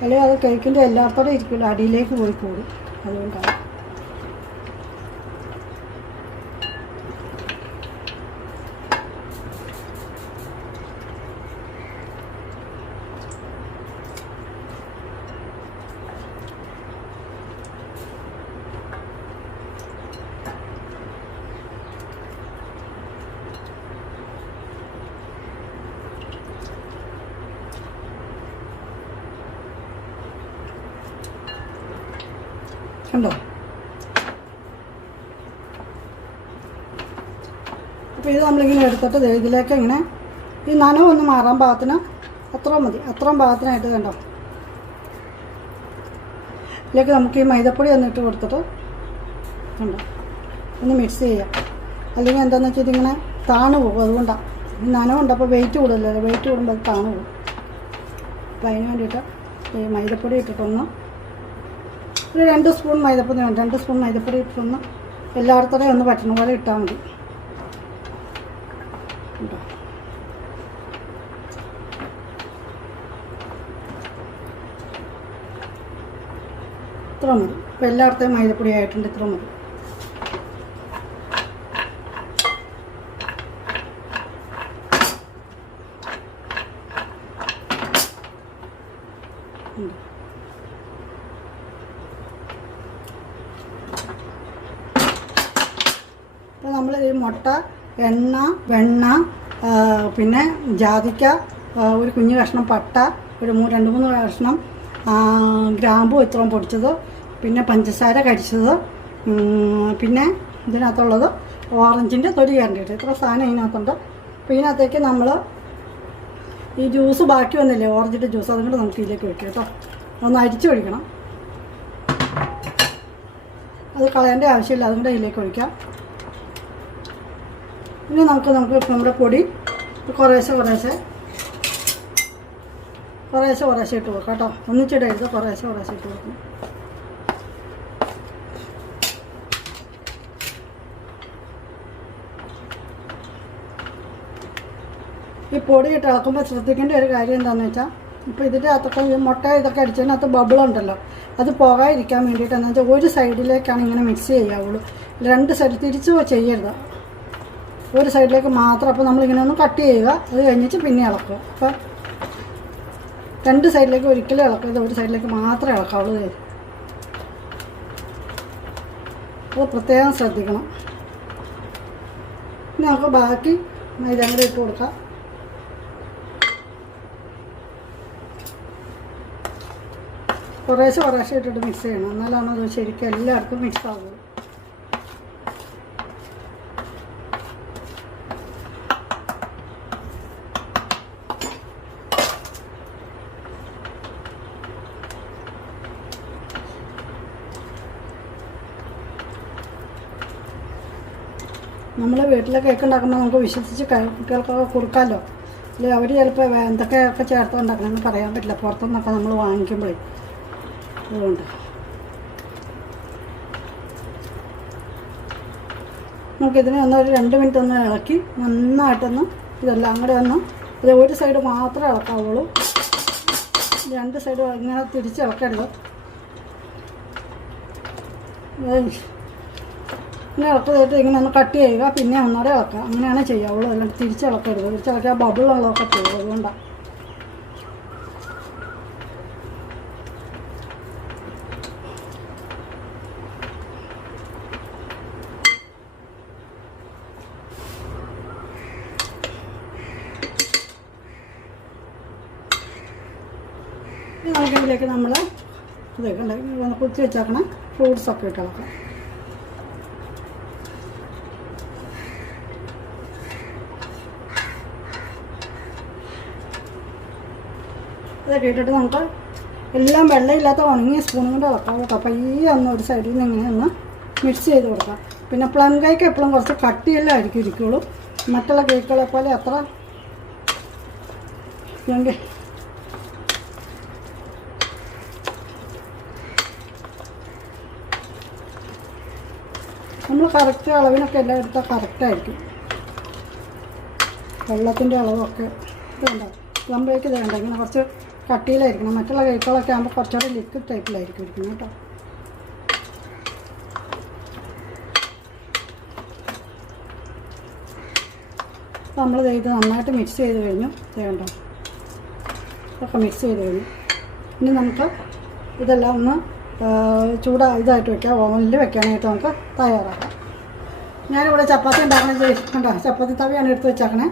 അല്ലെങ്കിൽ അത് കേക്കിൻ്റെ എല്ലാത്തോടെ ഇരിക്കില്ല, അടിയിലേക്ക് പോയി കൂടും. അതുകൊണ്ടാണ്. കണ്ടോ. അപ്പോൾ ഇത് നമ്മളിങ്ങനെ എടുത്തിട്ട് ഇതിലേക്ക് ഇങ്ങനെ ഈ നനവൊന്ന് മാറാൻ പാകത്തിന് അത്രയും മതി, അത്രയും പാകത്തിനായിട്ട് കണ്ടോ. ഇതിലേക്ക് നമുക്ക് ഈ മൈദപ്പൊടി ഒന്ന് ഇട്ട് കൊടുത്തിട്ട് കണ്ടോ ഒന്ന് മിക്സ് ചെയ്യാം. അല്ലെങ്കിൽ എന്താണെന്ന് വെച്ചാൽ ഇതിങ്ങനെ താണു പോകും. അതുകൊണ്ടാണ് ഈ നനവുണ്ട്. അപ്പോൾ വെയിറ്റ് കൂടുതലല്ലോ, വെയിറ്റ് കൂടുമ്പോൾ അത് താണു പോകും. അപ്പോൾ അതിന് വേണ്ടിയിട്ട് ഈ മൈദപ്പൊടി ഇട്ടിട്ടൊന്ന് ഒരു 2 സ്പൂൺ മൈദപ്പൊടി വേണം. 2 സ്പൂൺ മൈദപ്പൊടി ഇട്ടിട്ടൊന്ന് എല്ലായിടത്തോടെയും ഒന്ന് പറ്റുന്ന പോലെ ഇട്ടാൽ മതി കേട്ടോ. ഇത്ര മതി. ഇപ്പോൾ എല്ലായിടത്തെയും മൈദപ്പൊടി ആയിട്ടുണ്ട്. ഇത്ര മതി. അപ്പോൾ നമ്മൾ ഈ മുട്ട, എണ്ണ, വെണ്ണ, പിന്നെ ജാതിക്ക, ഒരു കുഞ്ഞു കഷ്ണം പട്ട, ഒരു 2-3 കഷ്ണം ഗ്രാമ്പു ഇത്രയും പൊടിച്ചത്, പിന്നെ പഞ്ചസാര കരിച്ചത്, പിന്നെ ഇതിനകത്തുള്ളത് ഓറഞ്ചിൻ്റെ തൊലി കയറിയിട്ട് ഇത്ര സാധനം ഇതിനകത്തുണ്ട്. അപ്പോൾ ഇതിനകത്തേക്ക് നമ്മൾ ഈ ജ്യൂസ് ബാക്കി വന്നില്ലേ, ഓറഞ്ചിൻ്റെ ജ്യൂസ്, അതും കൂടെ നമുക്ക് ഇതിലേക്ക് ഒഴിക്കാം കേട്ടോ. ഒന്ന് അരിച്ച് ഒഴിക്കണം. അത് കളയേണ്ട ആവശ്യമില്ല, അതും കൂടെ ഇതിലേക്ക് ഒഴിക്കാം. ഇനി നമുക്ക് നമ്മുടെ പൊടി കുറേശ്ശെ ഇട്ട് കൊടുക്കാം കേട്ടോ. ഒന്നിച്ചിടരുത്, കുറേശ്ശെ ഇട്ട് കൊടുക്കണം. ഈ പൊടി ഇട്ട് ഇളക്കുമ്പോൾ ശ്രദ്ധിക്കേണ്ട ഒരു കാര്യം എന്താണെന്ന് വെച്ചാൽ, ഇപ്പോൾ ഇതിൻ്റെ അകത്തൊക്കെ ഈ മുട്ട ഇതൊക്കെ അടിച്ചതിനകത്ത് ബബിളുണ്ടല്ലോ, അത് പോകാതിരിക്കാൻ വേണ്ടിയിട്ട് എന്താ വെച്ചാൽ ഒരു സൈഡിലേക്കാണ് ഇങ്ങനെ മിക്സ് ചെയ്യാവുള്ളൂ. 2 സൈഡ് തിരിച്ച് ചെയ്യരുത്, ഒരു സൈഡിലേക്ക് മാത്രം. അപ്പോൾ നമ്മളിങ്ങനെ ഒന്ന് കട്ട് ചെയ്യുക, അത് കഴിഞ്ഞിട്ട് പിന്നെ ഇളക്കുക. അപ്പോൾ 2 സൈഡിലേക്ക് ഒരിക്കലും ഇളക്കരുത്, ഒരു സൈഡിലേക്ക് മാത്രമേ ഇളക്കാവുള്ളൂ. അത് പ്രത്യേകം ശ്രദ്ധിക്കണം. ഇനി നമുക്ക് ബാക്കി മൈദയും കൂടെ ഇട്ട് കൊടുക്കാം. കുറേശ്ശെ ഇട്ടിട്ട് മിക്സ് ചെയ്യണം, എന്നാലാണ് അത് ശരിക്കും എല്ലാവർക്കും മിക്സ് ആവുള്ളൂ. നമ്മൾ വീട്ടിലെ കേക്ക് ഉണ്ടാക്കുമ്പോൾ നമുക്ക് വിശ്വസിച്ച് കുട്ടികൾക്കൊക്കെ കൊടുക്കാമല്ലോ. അല്ലെങ്കിൽ അവർ ചിലപ്പോൾ എന്തൊക്കെയൊക്കെ ചേർത്ത് ഉണ്ടാക്കണമെന്ന് പറയാൻ പറ്റില്ല, പുറത്തുനിന്നൊക്കെ നമ്മൾ വാങ്ങിക്കുമ്പോഴേ. അതുകൊണ്ട് നമുക്കിതിനെ ഒരു 2 മിനിറ്റ് ഒന്ന് ഇളക്കി നന്നായിട്ടൊന്ന് ഇതെല്ലാം കൂടെ ഇത് ഒരു സൈഡ് മാത്രമേ ഇളക്കാവുള്ളൂ, 2 സൈഡ് ഇങ്ങനെ തിരിച്ച് ഇളക്കരുത്. ഇങ്ങനെ ഇളക്കതായിട്ട് ഇങ്ങനെ ഒന്ന് കട്ട് ചെയ്യുക, പിന്നെ ഒന്നുകൂടെ ഇളക്കുക. അങ്ങനെയാണ് ചെയ്യാവുള്ളൂ, അല്ലാണ്ട് തിരിച്ച് ഇളക്കരുത്. തിരിച്ചിളക്കിയാൽ ബബിളുള്ളതൊക്കെ പോകും. അതുകൊണ്ടാണ്. നമുക്കിതിലേക്ക് നമ്മൾ ഇതൊക്കെ കുത്തി വെച്ചേക്കണ ഫ്രൂട്ട്സൊക്കെ ഇട്ട് ഇളക്കാം. ഇതൊക്കെ ഇട്ടിട്ട് നമുക്ക് എല്ലാം വെള്ളമില്ലാത്ത ഉണങ്ങിയ സ്പൂണും കൊണ്ട് ഇളക്കാം കേട്ടോ. പയ്യെ ഒന്ന് ഒരു സൈഡിൽ നിന്ന് ഇങ്ങനെ ഒന്ന് മിക്സ് ചെയ്ത് കൊടുക്കാം. പിന്നെ പ്ലം കേക്ക് എപ്പോഴും കുറച്ച് കട്ടിയെല്ലാം ഇരിക്കുള്ളൂ, മറ്റുള്ള കേക്കുകളെ പോലെ അത്ര നമ്മൾ കറക്റ്റ് അളവിനൊക്കെ എല്ലാം എടുത്താൽ കറക്റ്റായിരിക്കും. വെള്ളത്തിൻ്റെ അളവൊക്കെ ഇതുണ്ടാവും. പ്ലം കേക്ക് ഇത് വേണ്ട, ഇങ്ങനെ കുറച്ച് കട്ടിയിലായിരിക്കണം. മറ്റുള്ള കേക്കുകളൊക്കെ ആകുമ്പോൾ കുറച്ചുകൂടെ ലിക്വിഡ് ടൈപ്പിലായിരിക്കും ഇരിക്കുന്നത് കേട്ടോ. അപ്പോൾ നമ്മൾ ഇത് നന്നായിട്ട് മിക്സ് ചെയ്ത് കഴിഞ്ഞു. വേണ്ട ഇതൊക്കെ മിക്സ് ചെയ്ത് കഴിഞ്ഞു. ഇനി നമുക്ക് ഇതെല്ലാം ഒന്ന് ഇതായിട്ട് വെക്കാം, ഓവനിൽ വെക്കാനായിട്ട് നമുക്ക് തയ്യാറാക്കാം. ഞാനിവിടെ ചപ്പാത്തി ഉണ്ടാക്കണം കണ്ടോ, ചപ്പാത്തി തവിയാണ് എടുത്ത് വെച്ചേക്കണേ.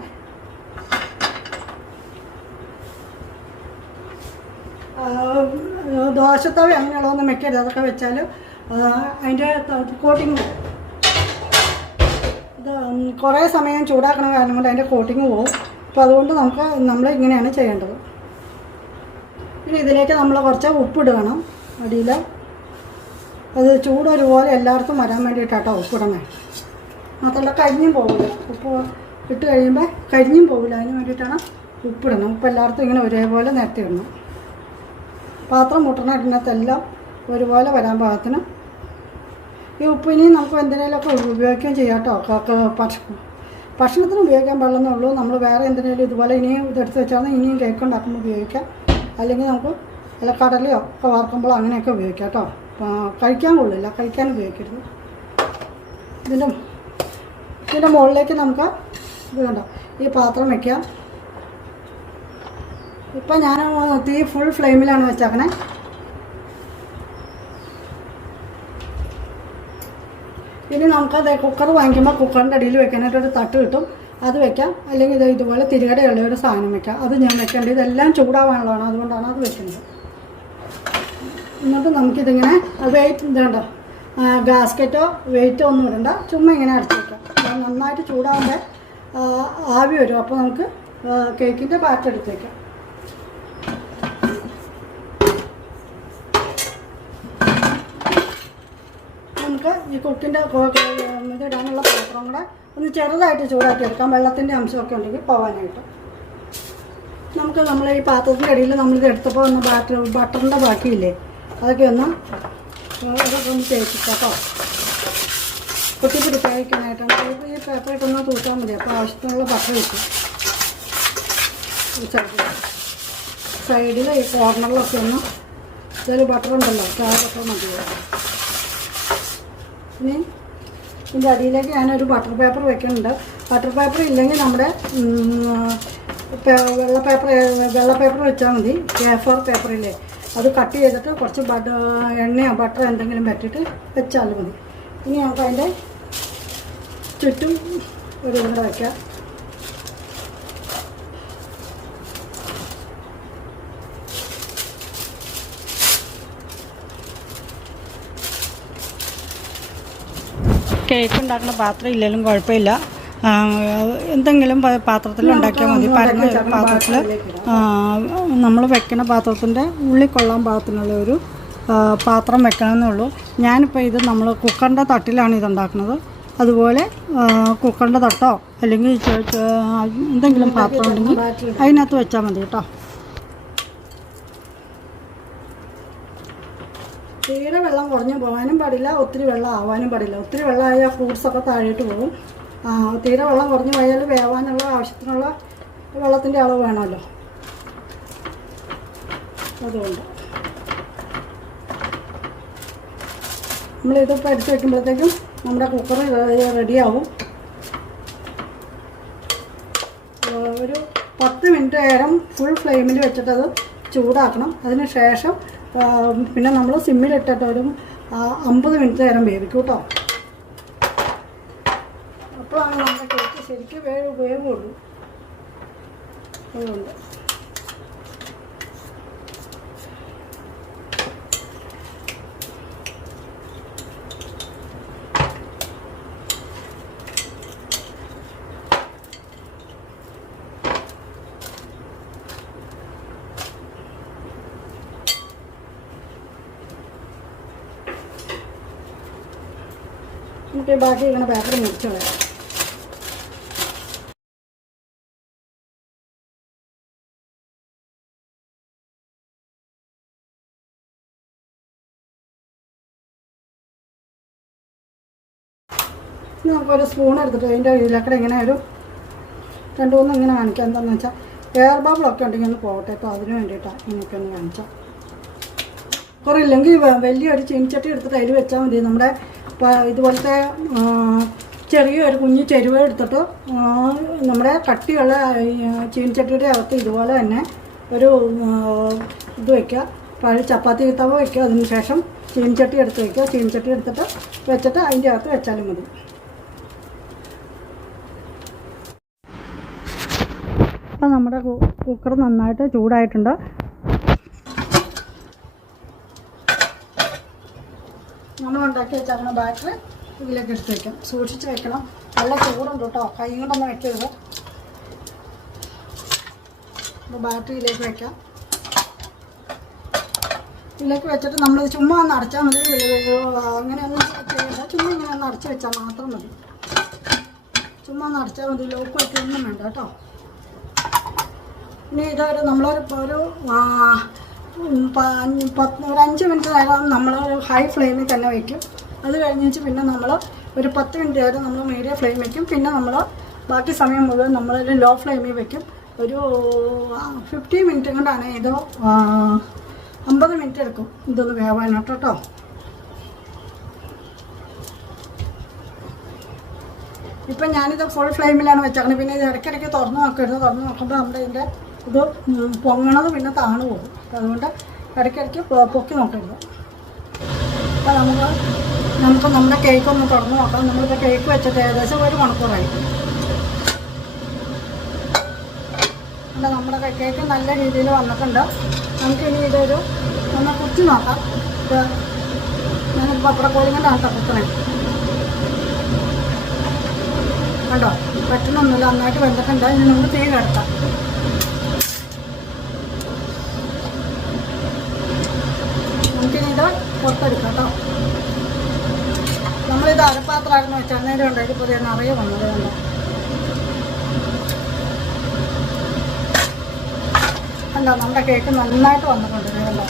ദോശത്തവി അങ്ങനെയുള്ളതൊന്നും വെക്കരുത്, അതൊക്കെ വെച്ചാൽ അതിൻ്റെ കോട്ടിങ് ഇത് കുറേ സമയം ചൂടാക്കണ കാരണം കൊണ്ട് അതിൻ്റെ കോട്ടിങ് പോകും. അപ്പോൾ അതുകൊണ്ട് നമ്മൾ ഇങ്ങനെയാണ് ചെയ്യേണ്ടത്. പിന്നെ ഇതിലേക്ക് നമ്മൾ കുറച്ച് ഉപ്പിടണം അടിയിൽ. അത് ചൂടൊരുപോലെ എല്ലായിടത്തും വരാൻ വേണ്ടിയിട്ടാട്ടോ ഉപ്പിടണേ. മാത്രമല്ല കരിഞ്ഞും പോകില്ല. ഉപ്പ് ഇട്ട് കഴിയുമ്പോൾ കരിഞ്ഞും പോകില്ല. അതിന് വേണ്ടിയിട്ടാണ് ഉപ്പിടണം. ഉപ്പ് എല്ലായിടത്തും ഇങ്ങനെ ഒരേപോലെ നിരത്തി ഇടണം. പാത്രം മുട്ടണ ഇടുന്നതെല്ലാം ഒരുപോലെ വരാൻ പാകത്തിന്. ഈ ഉപ്പിനി നമുക്ക് എന്തിനേലൊക്കെ ഉപയോഗിക്കുകയും ചെയ്യാം കേട്ടോ. ഭക്ഷണത്തിന് ഉപയോഗിക്കാൻ പാടില്ലെന്നേ ഉള്ളൂ. നമ്മൾ വേറെ എന്തിനേലും ഇതുപോലെ ഇനിയും ഇതെടുത്ത് വെച്ചാൽ ഇനിയും കേക്ക് ഉണ്ടാക്കുമ്പോൾ ഉപയോഗിക്കാം. അല്ലെങ്കിൽ നമുക്ക് വല്ല കടലയോ ഒക്കെ വറുക്കുമ്പോൾ അങ്ങനെയൊക്കെ ഉപയോഗിക്കാം കേട്ടോ. കഴിക്കാൻ കൊള്ളില്ല, കഴിക്കാൻ ഉപയോഗിക്കരുത്. ഇതിൻ്റെ മുകളിലേക്ക് നമുക്ക് ഇത് കണ്ടോ ഈ പാത്രം വയ്ക്കാം. ഇപ്പം ഞാൻ തീ ഫുൾ ഫ്ലെയിമിലാണ് വെച്ചേക്കണേ. ഇനി നമുക്കത് കുക്കർ വാങ്ങിക്കുമ്പോൾ കുക്കറിൻ്റെ അടിയിൽ വെക്കാനായിട്ടൊരു തട്ട് കിട്ടും, അത് വെക്കാം. അല്ലെങ്കിൽ ഇതുപോലെ തിരികടയുള്ള ഒരു സാധനം വെക്കാം. അത് ഞാൻ വെക്കേണ്ടത് ഇതെല്ലാം ചൂടാവാനുള്ളതാണ്, അതുകൊണ്ടാണ് അത് വെക്കുന്നത്. എന്നിട്ട് നമുക്കിതിങ്ങനെ വെയിറ്റ് ഇതുണ്ടോ ഗാസ്കറ്റോ വെയിറ്റോ ഒന്നും ഇടണ്ട, ചുമ്മാ ഇങ്ങനെ അടച്ചു വയ്ക്കാം. നന്നായിട്ട് ചൂടാകുമ്പോൾ ആവി വരും. അപ്പോൾ നമുക്ക് കേക്കിൻ്റെ ബാറ്റർ എടുത്ത് വയ്ക്കാം. നമുക്ക് ഈ കുക്കിൻ്റെ ഇതിടാനുള്ള പാത്രം കൂടെ ഒന്ന് ചെറുതായിട്ട് ചൂടാക്കി എടുക്കാം, വെള്ളത്തിൻ്റെ അംശമൊക്കെ ഉണ്ടെങ്കിൽ പോകാനായിട്ട്. നമ്മൾ ഈ പാത്രത്തിൻ്റെ അടിയിൽ നമ്മളിത് എടുത്തപ്പോൾ ഒന്ന് ബട്ടറിൻ്റെ ബാക്കിയില്ലേ, അതൊക്കെ ഒന്ന് തേച്ചിട്ടോ കേട്ടോ. പിടിക്കാതിരിക്കാനായിട്ടാണ്. ഈ പേപ്പറായിട്ടൊന്ന് തൂച്ചാൽ മതി. അപ്പോൾ ആവശ്യത്തിനുള്ള ബട്ടർ കിട്ടും. സൈഡിൽ ഈ കോർണറിലൊക്കെ ഒന്ന് ഇതിൽ ബട്ടർ ഉണ്ടല്ലോ, ആ ബട്ടർ മതിയാവും. ഇനി ഇതിൻ്റെ അടിയിലേക്ക് ഞാനൊരു ബട്ടർ പേപ്പർ വെക്കുന്നുണ്ട്. ബട്ടർ പേപ്പർ ഇല്ലെങ്കിൽ നമ്മുടെ വെള്ള പേപ്പർ വെച്ചാൽ മതി. A4 പേപ്പറില്ലേ, അത് കട്ട് ചെയ്തിട്ട് കുറച്ച് എണ്ണയോ ബട്ടറോ എന്തെങ്കിലും പറ്റിയിട്ട് വെച്ചാൽ മതി. ഇനി നമുക്ക് അതിൻ്റെ ചുറ്റും ഒരു കൂടെ വയ്ക്കാം. കേക്ക് ഉണ്ടാക്കുന്ന പാത്രം ഇല്ലെങ്കിലും കുഴപ്പമില്ല, എന്തെങ്കിലും പാത്രത്തിൽ ഉണ്ടാക്കിയാൽ മതി. പരന്ന പാത്രത്തിൽ നമ്മൾ വെക്കുന്ന പാത്രത്തിൻ്റെ ഉള്ളിൽ കൊള്ളാൻ പാകത്തിനുള്ള ഒരു പാത്രം വെക്കണമെന്നുള്ളൂ. ഞാനിപ്പോൾ ഇത് നമ്മൾ കുക്കറിൻ്റെ തട്ടിലാണ് ഇതുണ്ടാക്കുന്നത്. അതുപോലെ കുക്കറിൻ്റെ തട്ടോ അല്ലെങ്കിൽ എന്തെങ്കിലും പാത്രം ഉണ്ടെങ്കിൽ അതിനകത്ത് വെച്ചാൽ മതി കേട്ടോ. തീരെ വെള്ളം കുറഞ്ഞു പോകാനും പാടില്ല, ഒത്തിരി വെള്ളം ആവാനും പാടില്ല. ഒത്തിരി വെള്ളമായാൽ ഫ്രൂട്ട്സൊക്കെ താഴേട്ട് പോകും. തീരെ വെള്ളം കുറഞ്ഞു പോയാൽ വേവാനുള്ള ആവശ്യത്തിനുള്ള വെള്ളത്തിൻ്റെ അളവ് വേണമല്ലോ, അതുകൊണ്ട് നമ്മളിതിപ്പോൾ എടുത്ത് വയ്ക്കുമ്പോഴത്തേക്കും നമ്മുടെ കുക്കർ റെഡിയാവും. ഒരു 10 മിനിറ്റ് നേരം ഫുൾ ഫ്ലെയിമിൽ വെച്ചിട്ടത് ചൂടാക്കണം. അതിന് ശേഷം പിന്നെ നമ്മൾ സിമ്മിലിട്ടിട്ട് ഒരു 50 മിനിറ്റ് നേരം വേവിക്കും കേട്ടോ. അപ്പോഴാണ് നമ്മുടെ കേക്ക് ശരിക്കും വേവുള്ളൂ. അതുകൊണ്ട് നമുക്ക് ബാക്കി ഇങ്ങനെ പേപ്പർ മുറിച്ച് കളയാം. ഇനി നമുക്കൊരു സ്പൂൺ എടുത്തിട്ട് അതിൻ്റെ ഇതിലക്കടെ ഇങ്ങനെ ഒരു 2-3 ഇങ്ങനെ കാണിക്കാം. എന്താണെന്ന് വെച്ചാൽ എയർ ബബിളൊക്കെ ഉണ്ടെങ്കിൽ ഒന്ന് പോകട്ടെ. അപ്പോൾ അതിന് വേണ്ടിയിട്ടാണ് ഇങ്ങനെയൊക്കെ ഒന്ന് കാണിച്ചാൽ. കുറേ ഇല്ലെങ്കിൽ വലിയൊരു ചീനിച്ചട്ടി എടുത്തിട്ട് അതിൽ വെച്ചാൽ മതി. നമ്മുടെ ഇതുപോലത്തെ ചെറിയൊരു കുഞ്ഞു ചെരുവ എടുത്തിട്ട് നമ്മുടെ കട്ടിയുള്ള ചീനിച്ചട്ടിയുടെ അകത്ത് ഇതുപോലെ തന്നെ ഒരു ഇത് വയ്ക്കുക, പഴയ ചപ്പാത്തി തവ വയ്ക്കുക. അതിന് ശേഷം ചീനിച്ചട്ടി എടുത്ത് വയ്ക്കുക. ചീനിച്ചട്ടി എടുത്തിട്ട് വെച്ചിട്ട് അതിൻ്റെ അകത്ത് വെച്ചാലും മതി. അപ്പം നമ്മുടെ കുക്കർ നന്നായിട്ട് ചൂടായിട്ടുണ്ട്. നമ്മൾ ഉണ്ടാക്കി വെച്ചാൽ ബാറ്ററി ഇതിലേക്ക് എടുത്ത് വയ്ക്കാം. സൂക്ഷിച്ച് വെക്കണം. നല്ല ചൂടുണ്ട് കേട്ടോ, കൈ കൊണ്ടൊന്നും വെക്കരുത്. അപ്പോൾ ബാറ്ററിയിലേക്ക് വയ്ക്കാം. ഇതിലേക്ക് വെച്ചിട്ട് നമ്മൾ ചുമ്മാ ഒന്ന് അടച്ചാൽ മതി. അങ്ങനെയൊന്നും ചെയ്യണ്ട, ചുമ്മാ ഇങ്ങനെ ഒന്ന് അടച്ച് വെച്ചാൽ മാത്രം മതി. ചുമ്മാ ഒന്ന് അടച്ചാൽ മതി, ലോക്ക് വയ്ക്കൊന്നും വേണ്ട കേട്ടോ. ഇനി ഇതൊരു നമ്മളൊരു ഒരു 5 മിനിറ്റ് നേരം നമ്മൾ ഹൈ ഫ്ലെയിമിൽ തന്നെ വയ്ക്കും. അത് കഴിഞ്ഞിട്ട് പിന്നെ നമ്മൾ ഒരു 10 മിനിറ്റ് നേരം നമ്മൾ മീഡിയം ഫ്ലെയിം വയ്ക്കും. പിന്നെ നമ്മൾ ബാക്കി സമയം മുഴുവൻ നമ്മളൊരു ലോ ഫ്ലെയിമിൽ വയ്ക്കും. ഒരു 50 മിനിറ്റ് കൊണ്ടാണ് ഇത് 50 മിനിറ്റ് എടുക്കും ഇതൊന്ന് വേവാനായിട്ട് കേട്ടോ. ഇപ്പം ഞാനിത് ഫുൾ ഫ്ലെയിമിലാണ് വെച്ചേക്കുന്നത്. പിന്നെ ഇത് ഇടയ്ക്കിടയ്ക്ക് തുറന്ന് നോക്കരുത്. തുറന്ന് നോക്കുമ്പോൾ നമ്മുടെ ഇതിൻ്റെ ഇത് പൊങ്ങണത് പിന്നെ താണു പോകും. അതുകൊണ്ട് ഇടയ്ക്കിടയ്ക്ക് പൊക്കി നോക്കരുത്. അപ്പോൾ നമുക്ക് നമ്മുടെ കേക്ക് ഒന്ന് തുറന്ന് നോക്കാം. നമ്മളിപ്പോൾ കേക്ക് വെച്ചിട്ട് ഏകദേശം 1 മണിക്കൂറായി. അല്ല, നമ്മുടെ കേക്ക് നല്ല രീതിയിൽ വന്നിട്ടുണ്ട്. നമുക്കിനി ഇതൊരു ഒന്ന് കുത്തി നോക്കാം. ഞാനൊരു പപ്പടക്കോളിങ്ങാണ് കുത്തണേ. കണ്ടോ, പറ്റുന്നൊന്നുമില്ല, നന്നായിട്ട് വെന്തിട്ടുണ്ട്. ഇനി നമുക്ക് തീ കിടത്താം. നമുക്കിനി ഇത് പുറത്തെടുക്കാം കേട്ടോ. നമ്മളിത് അരപ്പാത്രമായിരുന്നു വെച്ചാൽ അന്നേരം ഉണ്ടാക്കി പുതിയ നിറയെ വന്നത് കണ്ടോ. കണ്ടോ, നമ്മുടെ കേക്ക് നന്നായിട്ട് വന്നിട്ടുണ്ട്. കണ്ടോ,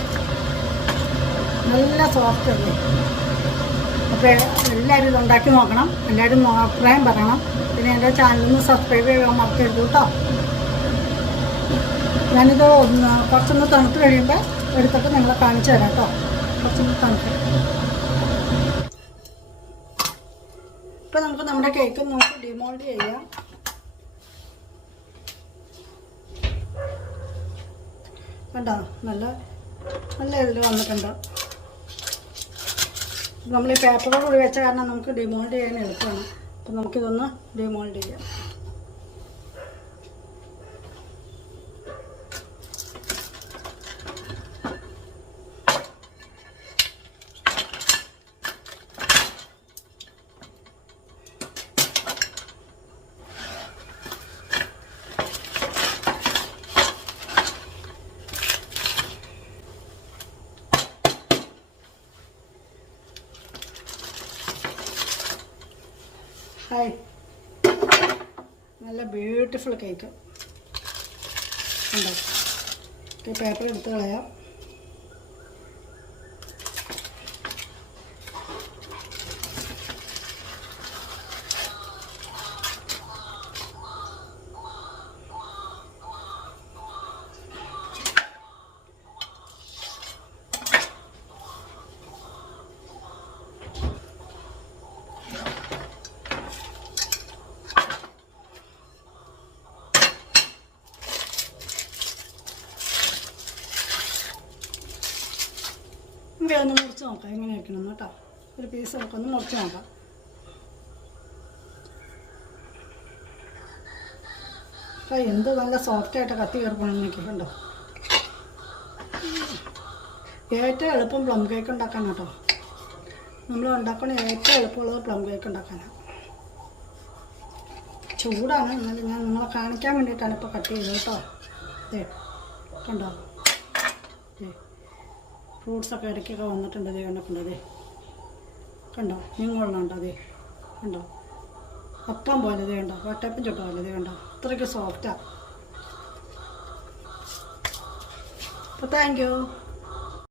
നല്ല സോഫ്റ്റ് അല്ലേ. അപ്പോൾ എല്ലാവരും ഇത് ഉണ്ടാക്കി നോക്കണം. എല്ലാവരും അഭിപ്രായം പറയണം. പിന്നെ എൻ്റെ ചാനലിൽ സബ്സ്ക്രൈബ് ചെയ്യാൻ മറക്കരുത് കേട്ടോ. ഞാനിത് കുറച്ചൊന്ന് തണുത്ത് കഴിയുമ്പോൾ എടുത്തിട്ട് നിങ്ങളെ കാണിച്ചു തരാം കേട്ടോ. കുറച്ചൊന്ന് തണുത്ത്. ഇപ്പം നമുക്ക് നമ്മുടെ കേക്ക് നോക്കി ഡിമോൾഡ് ചെയ്യാം. കണ്ടോ, നല്ല നല്ല ഇതിൽ വന്നിട്ടുണ്ട്. നമ്മൾ ഈ പേപ്പറോട് കൂടി വെച്ച കാരണം നമുക്ക് ഡിമോൾഡ് ചെയ്യാൻ എളുപ്പമാണ്. അപ്പം നമുക്കിതൊന്ന് ഡിമോൾഡ് ചെയ്യാം. ഹായ്, നല്ല ബ്യൂട്ടിഫുൾ കേക്ക് ഉണ്ടോ. പേപ്പർ എടുത്ത് കളയാം. ഒന്ന് മുറിച്ച് നോക്കാം എങ്ങനെ വെക്കണം കേട്ടോ. ഒരു പീസ് ഒക്കെ ഒന്ന് മുറിച്ച് നോക്കാം. എന്ത് നല്ല സോഫ്റ്റായിട്ട് കത്തി കയറിപ്പോണെന്ന് കണ്ടോ. ഏറ്റവും എളുപ്പം പ്ലം കേക്ക് ഉണ്ടാക്കാൻ കേട്ടോ. നമ്മൾ ഉണ്ടാക്കണ ഏറ്റവും എളുപ്പമുള്ളത് പ്ലം കേക്ക് ഉണ്ടാക്കാനാണ്. ചൂടാണ്, എന്നാലും ഞാൻ നിങ്ങളെ കാണിക്കാൻ വേണ്ടിയിട്ടാണ് ഇപ്പോൾ കട്ട് ചെയ്തത് കേട്ടോ. കണ്ടോ, ഫ്രൂട്ട്സൊക്കെ ഇടയ്ക്കൊക്കെ വന്നിട്ടുണ്ട്. അതേ കണ്ടിട്ടുണ്ടതേ കണ്ടോ, നിങ്ങളുണ്ടോ അതേ കണ്ടോ. അപ്പം പോലെ ഇതേ കണ്ടോ, വട്ടയപ്പം ചുട്ട പോലെ ഇതേ കണ്ടോ. അത്രയ്ക്ക് സോഫ്റ്റാണ്. അപ്പോൾ താങ്ക് യു.